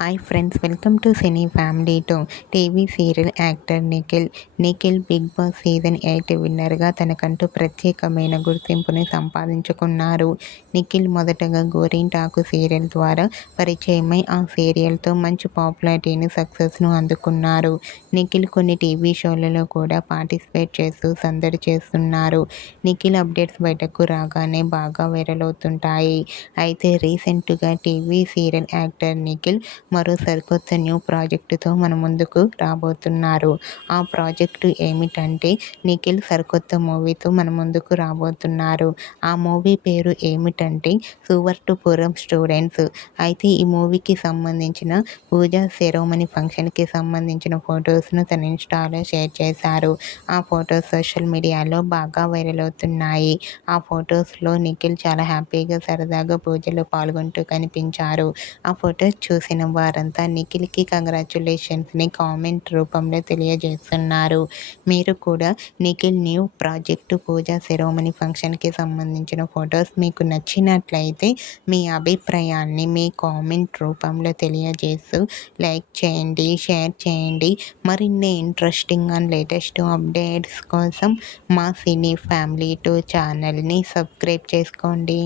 Hi friends, welcome to cine family two. TV serial actor Nikhil Bigg Boss season 8 విన్నర్గా తనకంటూ ప్రత్యేకమైన గుర్తింపుని సంపాదించుకున్నారు. నిఖిల్ మొదటగా గోరింటాకు సీరియల్ ద్వారా పరిచయమై ఆ సీరియల్తో మంచి పాపులారిటీని, సక్సెస్ను అందుకున్నారు. నిఖిల్ కొన్ని టీవీ షోలలో కూడా పార్టిసిపేట్ చేస్తూ సందడి చేస్తున్నారు. నిఖిల్ అప్డేట్స్ బయటకు రాగానే బాగా వైరల్ అవుతుంటాయి. అయితే రీసెంట్గా టీవీ సీరియల్ యాక్టర్ నిఖిల్ మరో సరికొత్త న్యూ ప్రాజెక్టుతో మన ముందుకు రాబోతున్నారు. ఆ ప్రాజెక్టు ఏమిటంటే నిఖిల్ సరికొత్త మూవీతో మన ముందుకు రాబోతున్నారు. ఆ మూవీ పేరు ఏమిటంటే సువర్టుపురం స్టూడెంట్స్. అయితే ఈ మూవీకి సంబంధించిన పూజా సెరమనీ ఫంక్షన్కి సంబంధించిన ఫొటోస్ను తన ఇన్స్టాలో షేర్ చేశారు. ఆ ఫొటోస్ సోషల్ మీడియాలో బాగా వైరల్ అవుతున్నాయి. ఆ ఫొటోస్లో నిఖిల్ చాలా హ్యాపీగా, సరదాగా పూజలో పాల్గొంటూ కనిపించారు. ఆ ఫొటోస్ చూసిన వారంతా నిఖిల్కి కంగ్రాచ్యులేషన్స్ని కామెంట్ రూపంలో తెలియజేస్తున్నారు. మీరు కూడా నిఖిల్ న్యూ ప్రాజెక్టు పూజా సెరమనీ ఫంక్షన్కి సంబంధించిన ఫొటోస్ మీకు నచ్చినట్లయితే మీ అభిప్రాయాన్ని మీ కామెంట్ రూపంలో తెలియజేస్తూ లైక్ చేయండి, షేర్ చేయండి. మరిన్ని ఇంట్రెస్టింగ్ అండ్ లేటెస్ట్ అప్డేట్స్ కోసం మా సినీ ఫ్యామిలీ టూ ఛానల్ని సబ్స్క్రైబ్ చేసుకోండి.